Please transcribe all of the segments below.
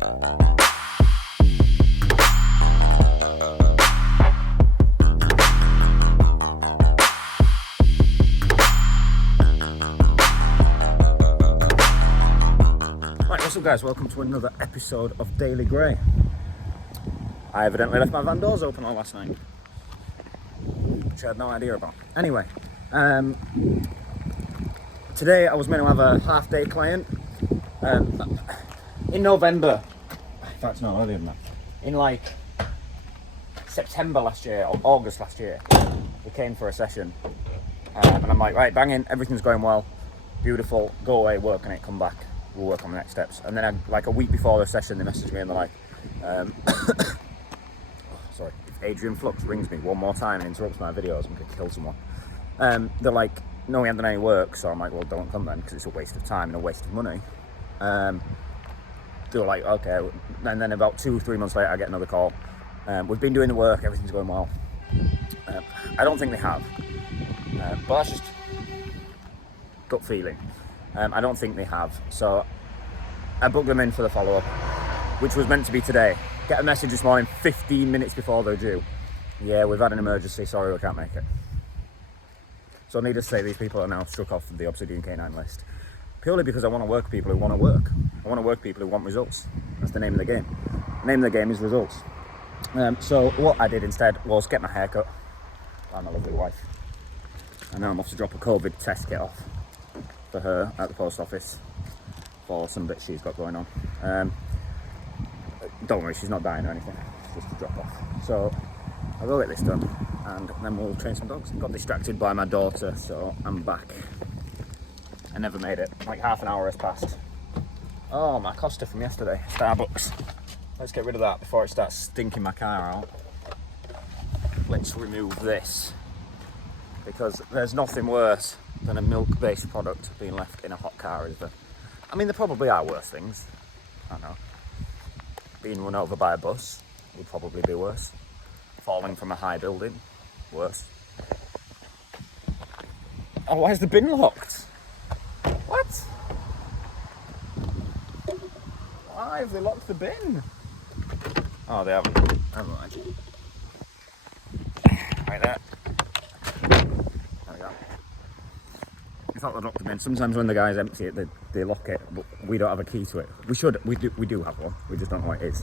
What's up guys, welcome to another episode of Daily Grey. I evidently left my van doors open all last night, which I had no idea about. Anyway, today I was meant to have a half-day client in November. In fact, no, earlier than that. In like September last year or August last year, we came for a session, and I'm like, right, banging, everything's going well, beautiful, go away, work on it, come back. We'll work on the next steps. And then like a week before the session, they messaged me and they're like, sorry, if Adrian Flux rings me one more time and interrupts my videos, I'm gonna kill someone. They're like, no, we haven't done any work. So I'm like, well, don't come then, because it's a waste of time and a waste of money. They were like, okay. And then about 2 or 3 months later, I get another call. We've been doing the work, everything's going well. I don't think they have, but that's just gut feeling. I don't think they have, so I booked them in for the follow-up, which was meant to be today. Get a message this morning 15 minutes before they're due. Yeah, we've had an emergency, sorry, we can't make it. So needless to say, these people are now struck off the Obsidian K9 list, purely because I want to work people who want to work. I want to work people who want results. That's the name of the game. The name of the game is results. So what I did instead was get my hair cut by my lovely wife, and now I'm off to drop a COVID test kit off for her at the post office for some bits she's got going on. Don't worry, she's not dying or anything, it's just a drop off. So I'll go get this done and then we'll train some dogs. Got distracted by my daughter, so I'm back. I never made it, like half an hour has passed. Oh, my Costa from yesterday, Starbucks. Let's get rid of that before it starts stinking my car out. Let's remove this, because there's nothing worse than a milk-based product being left in a hot car, is there? I mean, there probably are worse things. I don't know. Being run over by a bus would probably be worse. Falling from a high building, worse. Oh, why is the bin locked? What? Why have they locked the bin? Oh, they haven't. Never mind. Right there. There we go. I thought they'd lock them in. Sometimes when the guys empty it, they lock it, but we don't have a key to it. We do have one. We just don't know what it is.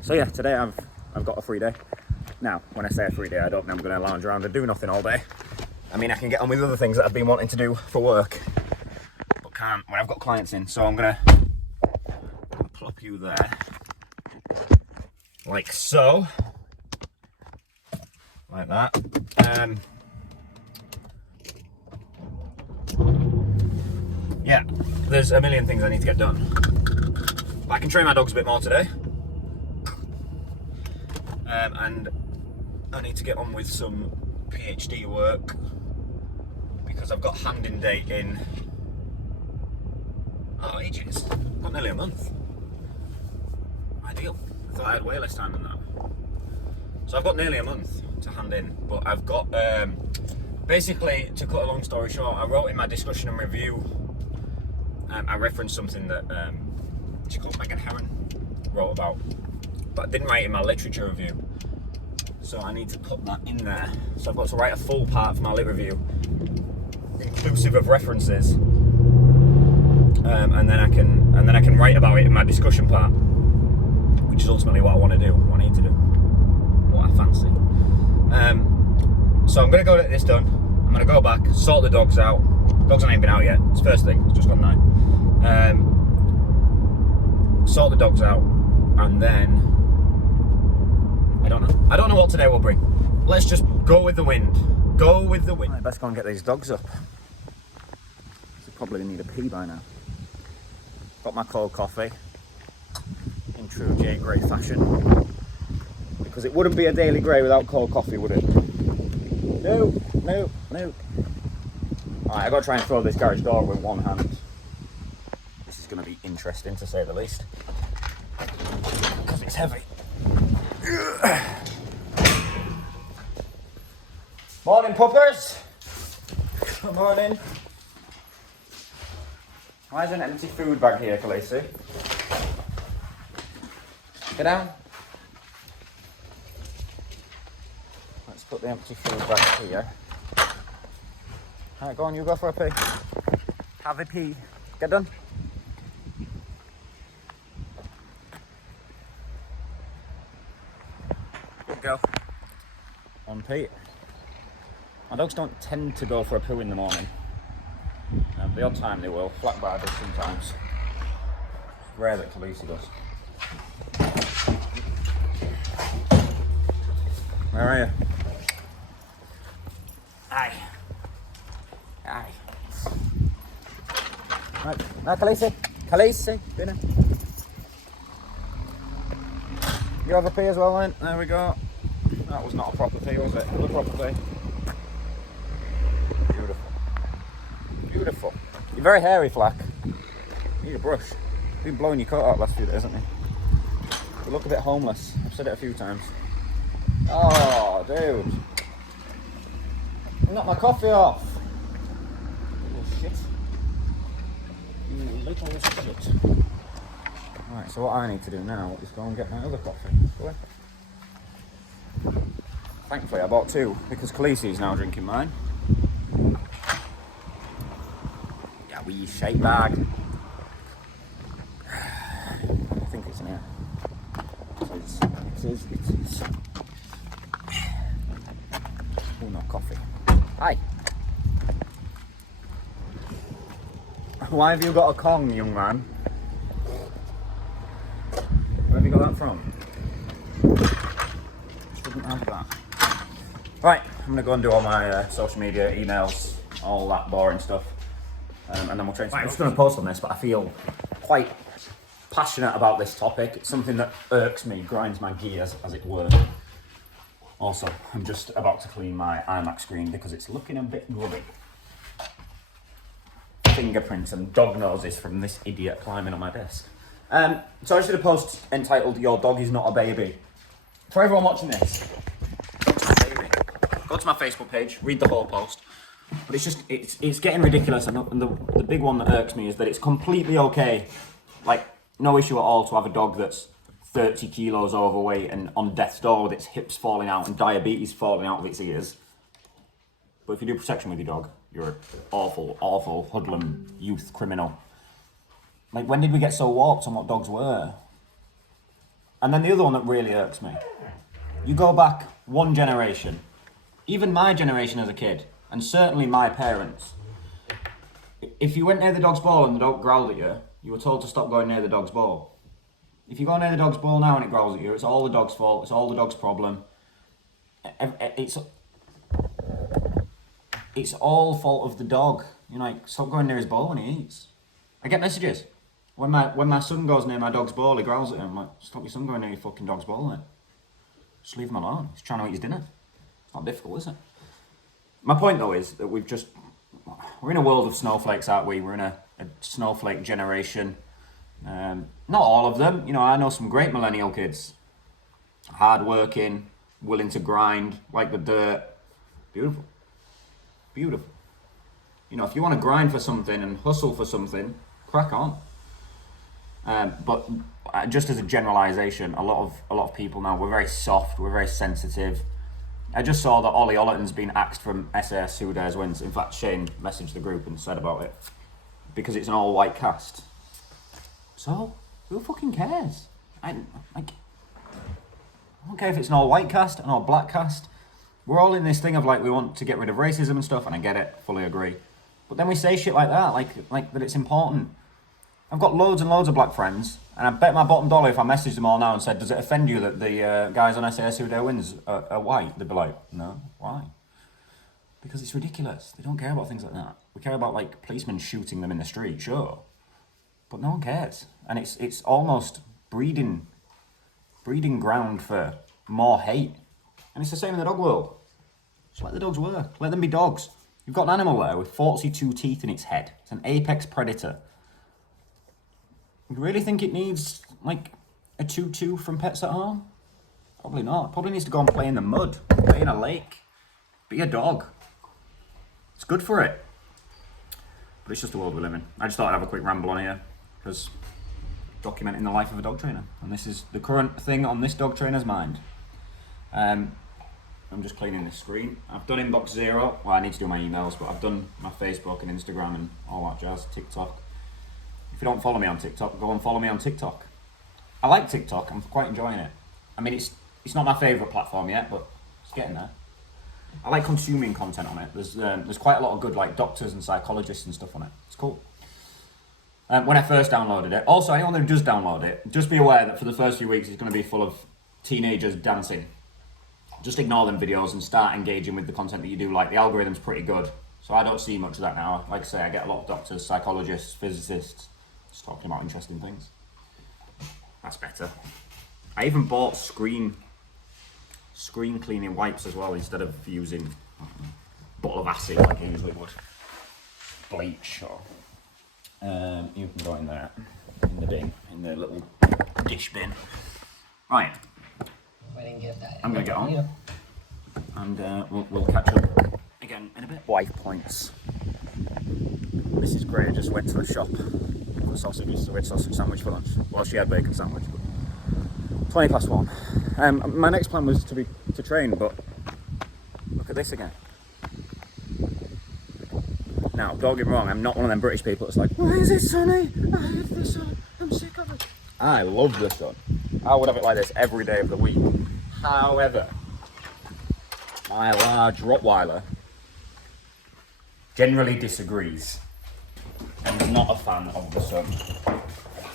So yeah, today I've got a free day. Now, when I say a free day, I don't mean I'm going to lounge around and do nothing all day. I mean, I can get on with other things that I've been wanting to do for work, but can't when I've got clients in. So I'm going to plop you there, like so, like that. Yeah, there's a million things I need to get done. I can train my dogs a bit more today. And I need to get on with some PhD work, because I've got hand-in date in, ages. Got nearly a month. Ideal. I thought I had way less time than that. So I've got nearly a month to hand in, but I've got, basically, to cut a long story short, I wrote in my discussion and review, I referenced something that she called Megan Heron wrote about, but I didn't write in my literature review. So I need to put that in there. So I've got to write a full part for my lit review, inclusive of references, and then I can write about it in my discussion part, which is ultimately what I want to do, what I need to do, what I fancy. So I'm going to go get this done. I'm going to go back, sort the dogs out. Dogs ain't been out yet. It's first thing. It's just gone 9. Sort the dogs out, and then I don't know what today will bring. Let's just go with the wind. Go with the wind. I best go and get these dogs up. They probably need a pee by now. Got my cold coffee in true DailyGray fashion, because it wouldn't be a Daily Grey without cold coffee, would it? No. Alright, I gotta try and throw this garage door with one hand. This is gonna be interesting, to say the least, because it's heavy. Morning, puppers. Good morning. Why is there an empty food bag here, Khaleesi? Get down. Let's put the empty food bag here. Alright, go on, you go for a pee. Have a pee. Get done. Good girl. On pee. My dogs don't tend to go for a poo in the morning. The odd time they will. Flat bar does sometimes. It's rare that Khaleesi does. Where are you? Aye. Aye. Right, now Khaleesi. Khaleesi, dinner. You have a pee as well, then? There we go. That was not a proper pee, was it? It was a proper pee. Beautiful. Beautiful. You're very hairy, Flack. You need a brush. You've been blowing your coat out last few days, hasn't you? You look a bit homeless. I've said it a few times. Oh, dude. You knocked my coffee off. You little shit. You little shit. Right, so what I need to do now is go and get my other coffee. Go away. Thankfully, I bought two because Khaleesi's now drinking mine. Yeah, wee shape bag. I think it's in here. It is. Oh, no coffee. Hi. Why have you got a Kong, young man? Where have you got that from? Shouldn't have that. Right, I'm going to go and do all my social media, emails, all that boring stuff. And then we'll change. I'm just going to post on this, but I feel quite passionate about this topic. It's something that irks me, grinds my gears, as it were. Also, I'm just about to clean my iMac screen because it's looking a bit grubby. Fingerprints and dog noses from this idiot climbing on my desk. So I just did a post entitled "Your dog is not a baby." For everyone watching this, go to my Facebook page, read the whole post. But it's getting ridiculous, and the big one that irks me is that it's completely okay, like no issue at all, to have a dog that's 30 kilos overweight and on death's door with its hips falling out and diabetes falling out of its ears. But if you do protection with your dog, you're an awful hoodlum youth criminal. Like, when did we get so warped on what dogs were? And then the other one that really irks me. You go back one generation, even my generation as a kid, and certainly my parents. If you went near the dog's ball and the dog growled at you, you were told to stop going near the dog's ball. If you go near the dog's ball now and it growls at you, it's all the dog's fault, it's all the dog's problem. It's all fault of the dog. You know, like, stop going near his ball when he eats. I get messages. When my son goes near my dog's ball, he growls at him. I'm like, stop your son going near your fucking dog's ball then. Just leave him alone. He's trying to eat his dinner. It's not difficult, is it? My point though is that we're in a world of snowflakes, aren't we? We're in a snowflake generation. Not all of them. You know, I know some great millennial kids. Hard-working, willing to grind, like the dirt. Beautiful. Beautiful. You know, if you want to grind for something and hustle for something, crack on. But just as a generalization, a lot of people now, we're very soft, we're very sensitive. I just saw that Ollie Ollerton's been axed from SAS Who Dares Wins. In fact, Shane messaged the group and said about it. Because it's an all-white cast. So, who fucking cares? I don't care if it's an all-white cast, an all-black cast. We're all in this thing of, like, we want to get rid of racism and stuff, and I get it, fully agree. But then we say shit like that, like that it's important. I've got loads and loads of black friends, and I bet my bottom dollar if I messaged them all now and said, does it offend you that the guys on SAS Who Dare Wins are white? They'd be like, no, why? Because it's ridiculous. They don't care about things like that. We care about, like, policemen shooting them in the street, sure. But no one cares. And it's almost breeding ground for more hate. And it's the same in the dog world. Just let the dogs work. Let them be dogs. You've got an animal there with 42 teeth in its head. It's an apex predator. You really think it needs, like, a tutu from Pets at Home? Probably not. It probably needs to go and play in the mud, play in a lake, be a dog. It's good for it. But it's just the world we live in. I just thought I'd have a quick ramble on here, because documenting the life of a dog trainer. And this is the current thing on this dog trainer's mind. I'm just cleaning this screen. I've done inbox 0. Well, I need to do my emails, but I've done my Facebook and Instagram and all that jazz, TikTok. If you don't follow me on TikTok, go and follow me on TikTok. I like TikTok, I'm quite enjoying it. I mean, it's not my favourite platform yet, but it's getting there. I like consuming content on it. There's quite a lot of good like doctors and psychologists and stuff on it. It's cool. When I first downloaded it, also anyone who does download it, just be aware that for the first few weeks it's going to be full of teenagers dancing. Just ignore them videos and start engaging with the content that you do like. The algorithm's pretty good, so I don't see much of that now. Like I say, I get a lot of doctors, psychologists, physicists, just talking about interesting things. That's better. I even bought screen cleaning wipes as well, instead of using a bottle of acid like I usually would. Bleach or you can go in there in the bin, in the little dish bin. Right. I'm gonna get on, and we'll catch up again in a bit. Wife points. Mrs. Gray just went to the shop for sausages, so we had sausage sandwich for lunch. Well, she had bacon sandwich. But 20 past 1. My next plan was to train, but look at this again. Now, don't get me wrong, I'm not one of them British people that's like, why is it sunny? I hate the sun, I'm sick of it. I love the sun. I would have it like this every day of the week. However, my large Rottweiler generally disagrees and is not a fan of the sun.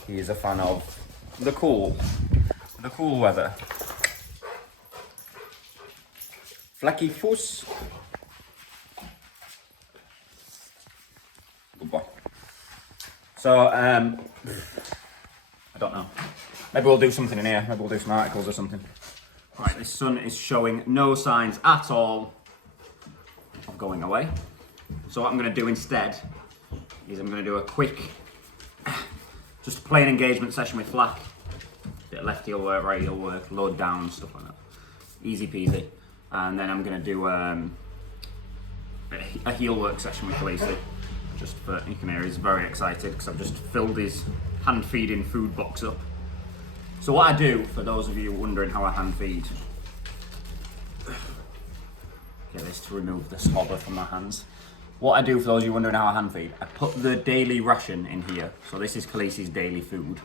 He is a fan of the cool weather. Flecky fuss. Good boy. So, I don't know. Maybe we'll do something in here. Maybe we'll do some articles or something. Right, this sun is showing no signs at all of going away. So what I'm going to do instead is I'm going to do a quick, just plain engagement session with Flack. Bit of left heel work, right heel work, load down, stuff like that. Easy peasy. And then I'm going to do a heel work session with Khaleesi. Just for, you can hear he's very excited because I've just filled his hand feeding food box up. So what I do, for those of you wondering how I hand feed, get this to remove the slobber from my hands. What I do, for those of you wondering how I hand feed, I put the daily ration in here. So this is Khaleesi's daily food.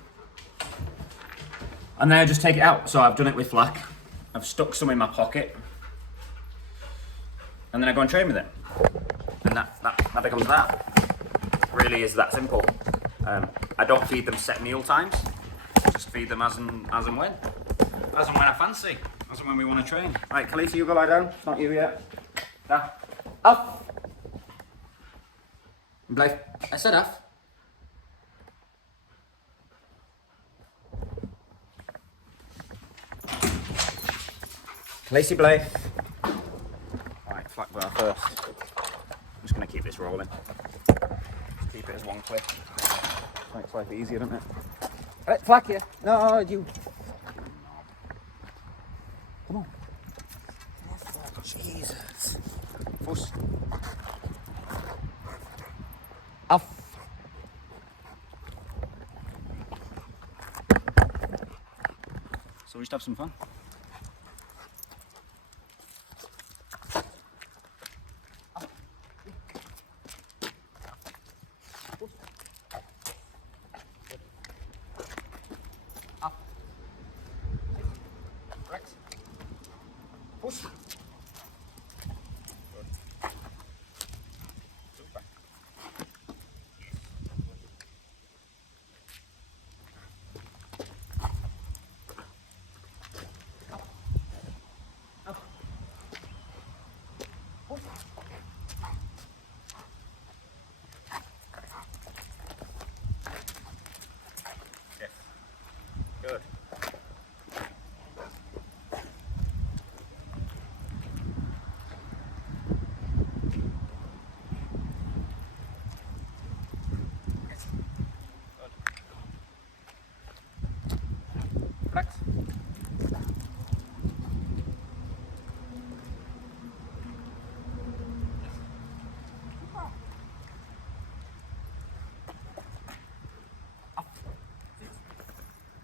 And then I just take it out. So I've done it with Flack. I've stuck some in my pocket. And then I go and train with it. And that becomes that. It really is that simple. I don't feed them set meal times. Just feed them as and when. As and when I fancy. As and when we want to train. Right, Khaleesi, you go lie down. It's not you yet. Nah. Up. Blijf. I said off. Khaleesi, blijf. Right, Flack bar first. I'm just going to keep this rolling. Just keep it as one clip. Makes life easier, doesn't it? Right, Flack here. No, you. Come on. Jesus. Fuss. Off. So we just have some fun. Push. Super.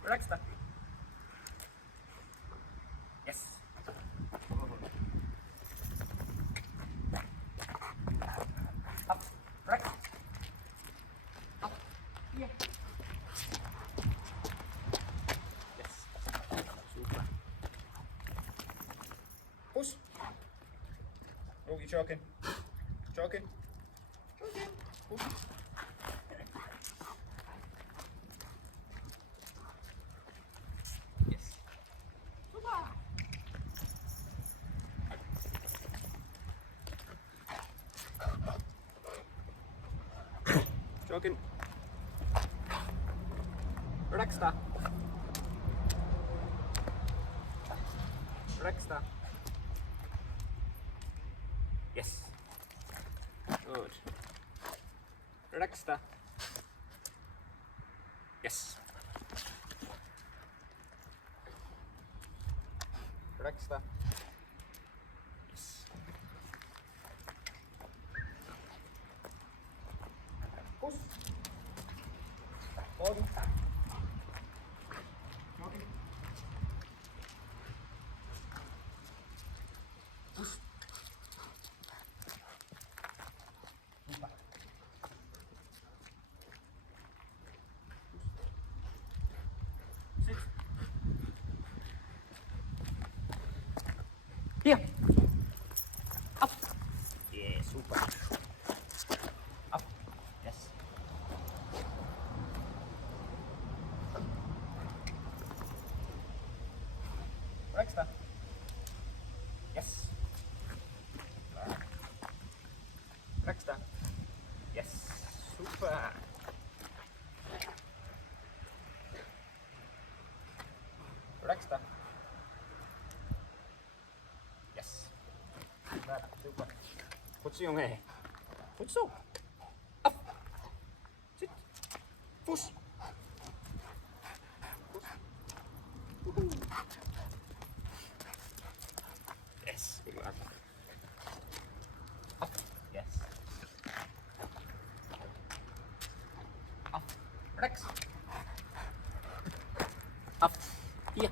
Relaxta. Yes. Up. Relax. Up. Yeah. Yes. Super. Push. Oh, you're choking. Choking. Choking. Push. Yes. Super. Choking. Relaxta. Relaxta. Yes. Good. Relaxta. Yes. Relaxta. Yes. Push. Body. Okay. Push. Super. Sit. Here. Up. Yeah, super. Up. Yes. Relaxta. Yes. Relaxta. Yes. Super. Relaxta. Yes. Super. Kotsi on hei. Kotsi on. Up. Sit. Push. Push. Woohoo. Yes. Good lad. Up. Yes. Up. Relax. Up. Here.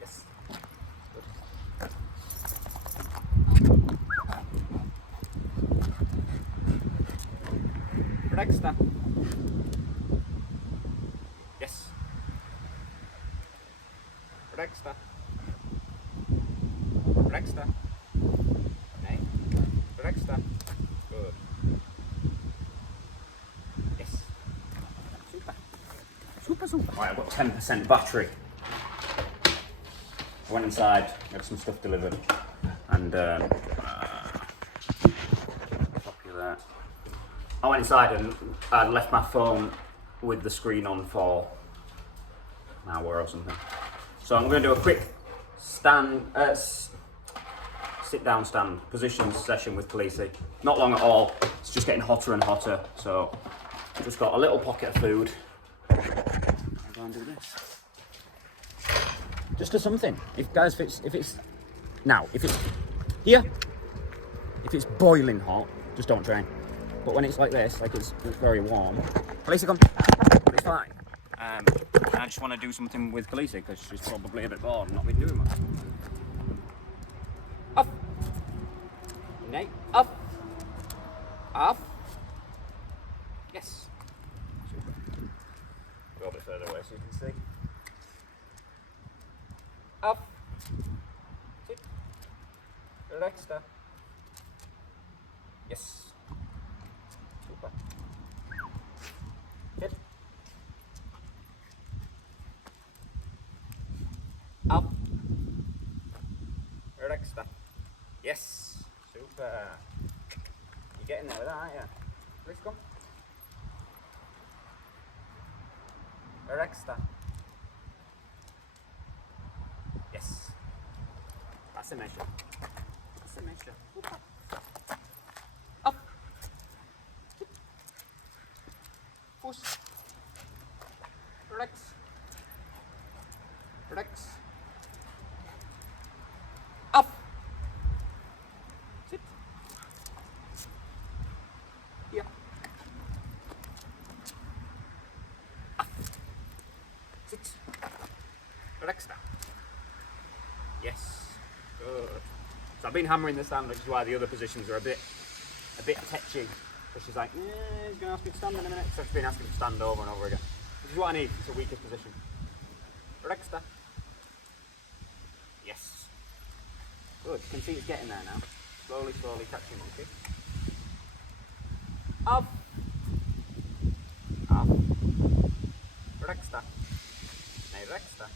Yes. Good. Relaxta. Yes. Relaxta. Relaxta. Nee. Relaxta. Good. Yes. Super. Super, super. Right, I've got 10% battery. I went inside, got some stuff delivered, and copy that. I went inside and I left my phone with the screen on for an hour or something. So I'm going to do a quick sit down stand positions session with Khaleesi. Not long at all. It's just getting hotter and hotter. So just got a little pocket of food. I'll go and do this. Just do something. If it's here, if it's boiling hot, just don't train. But when it's like this, like it's very warm, Khaleesi, come. But it's fine. I just want to do something with Khaleesi because she's probably a bit bored and not been doing much. Up. Nay. Up. Up. Yes. Super. Go a bit further away so you can see. Up. Sit. Relaxta. Yes. Super. Sit. Up. Relaxta. Yes. Super. You're getting there with that, aren't you? Let's go. Relaxta. Yes. That's a measure. That's a measure. Up. Push. Relax. Relax. Up. Yes. Good. So I've been hammering the stand, which is why the other positions are a bit tetchy. So she's like, yeah, he's going to ask me to stand in a minute. So she's been asking to stand over and over again. Which is what I need. It's a weaker position. Rexta. Yes. Good. You can see it's getting there now. Slowly, slowly catching monkey. Up. Up. Rexta. Nay, Rexta.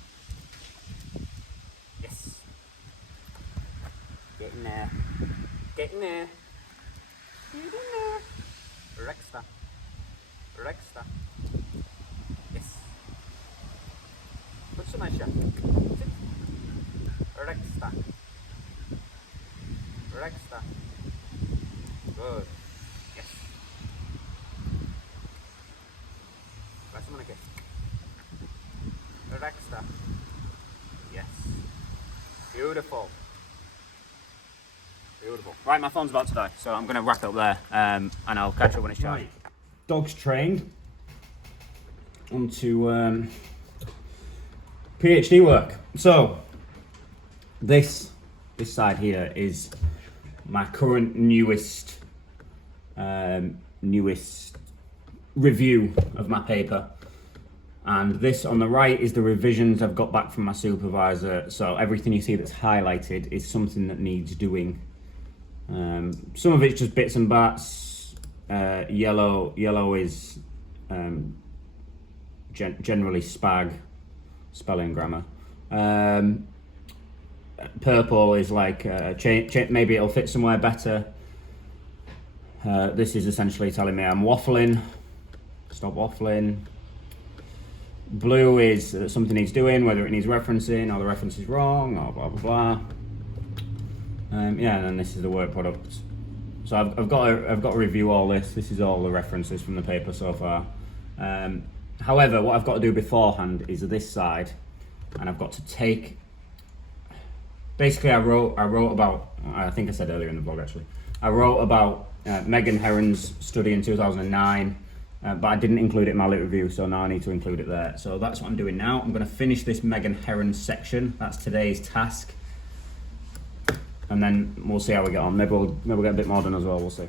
Yes. Getting there. Getting there. Getting there. Rexta. Rexta. Yes. Put some extra. Rexta. Rexta. Good. Yes. That's some monkey. Rexta. Yes. Beautiful. Beautiful. Right, my phone's about to die, so I'm going to wrap it up there, and I'll catch up when it's charged. Right. Dog's trained. Onto PhD work. So this side here is my current newest review of my paper, and this on the right is the revisions I've got back from my supervisor. So everything you see that's highlighted is something that needs doing. Some of it's just bits and bats. Yellow is generally spag, spelling grammar. Purple is like maybe it'll fit somewhere better. This is essentially telling me I'm waffling. Stop waffling. Blue is that something needs doing, whether it needs referencing or the reference is wrong or blah blah blah. Yeah, and then this is the work product. So I've got to review all this. This is all the references from the paper so far. However, what I've got to do beforehand is this side, and I've got to take. Basically, I wrote about. I think I said earlier in the vlog actually. I wrote about Megan Heron's study in 2009, but I didn't include it in my lit review, so now I need to include it there. So that's what I'm doing now. I'm going to finish this Megan Heron section. That's today's task. And then we'll see how we get on. Maybe we'll get a bit more done as well, we'll see.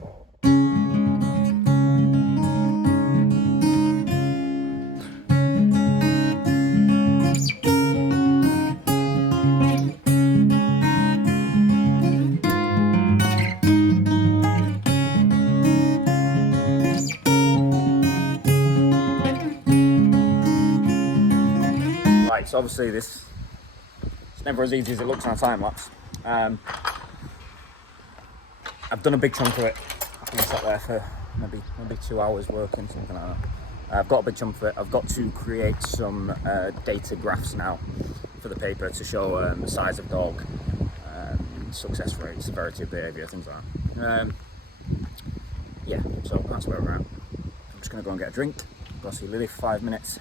Right, so obviously it's never as easy as it looks on a time lapse. I've done a big chunk of it. I've been sat there for maybe 2 hours working, something like that. I've got a big chunk of it. I've got to create some data graphs now for the paper to show the size of dog, success rate, severity of behaviour, things like that. Yeah, so that's where we're at. I'm just going to go and get a drink. Go see Lily for 5 minutes.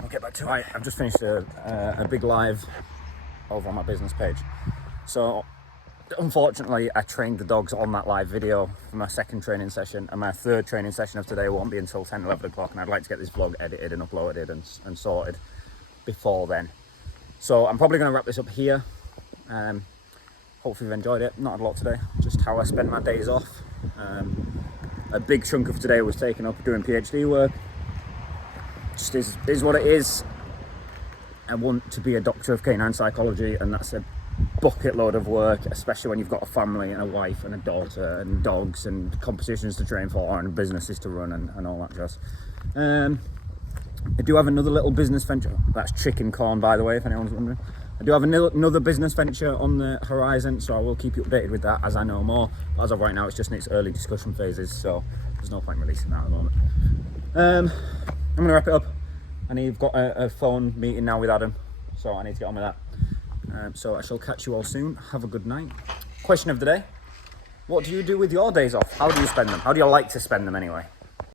I'll get back to it. I've just finished a big live over on my business page. So unfortunately I trained the dogs on that live video for my second training session, and my third training session of today won't be until 10-11 o'clock, and I'd like to get this vlog edited and uploaded and sorted before then. So I'm probably going to wrap this up here. Hopefully you've enjoyed it. Not a lot today, just how I spend my days off. A big chunk of today was taken up doing PhD work. Just is what it is. I want to be a doctor of canine psychology, and that's a bucket load of work, especially when you've got a family and a wife and a daughter and dogs and competitions to train for and businesses to run and all that jazz. I do have another little business venture. That's chicken corn, by the way, if anyone's wondering. I do have another business venture on the horizon, so I will keep you updated with that as I know more. But as of right now, it's just in its early discussion phases, so there's no point releasing that at the moment. I'm going to wrap it up. And you've got a phone meeting now with Adam, so I need to get on with that. So I shall catch you all soon. Have a good night. Question of the day: what do you do with your days off? How do you spend them? How do you like to spend them anyway?